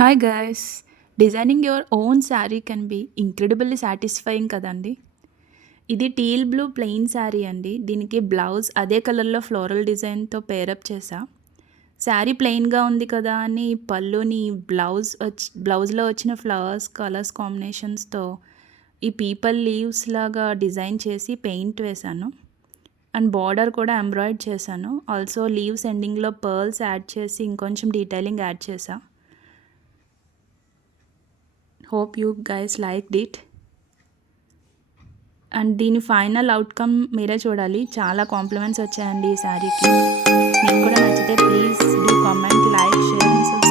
Hi guys! Designing your own sari can be incredibly satisfying కదండీ! ఇది teal blue plain sari అండి. దీనికి బ్లౌజ్ అదే కలర్‌లో ఫ్లోరల్ డిజైన్‌తో పేరప్ చేశా. శారీ ప్లెయిన్‌గా ఉంది కదా అని పళ్ళుని బ్లౌజ్‌లో వచ్చిన ఫ్లవర్స్ కలర్స్ కాంబినేషన్స్‌తో ఈ పీపల్ లీవ్స్ లాగా డిజైన్ చేసి పెయింట్ వేశాను. అండ్ బార్డర్ కూడా ఎంబ్రాయిడ్ చేశాను. ఆల్సో లీవ్స్ ఎండింగ్‌లో పర్ల్స్ యాడ్ చేసి ఇంకొంచెం డీటెయిలింగ్ యాడ్ చేశా. Hope you guys liked it. And దీని ఫైనల్ అవుట్కమ్ మీరే చూడాలి. చాలా కాంప్లిమెంట్స్ వచ్చాయండి ఈ శారీకి. మీకు కూడా నచ్చితే please do comment, like, share and subscribe.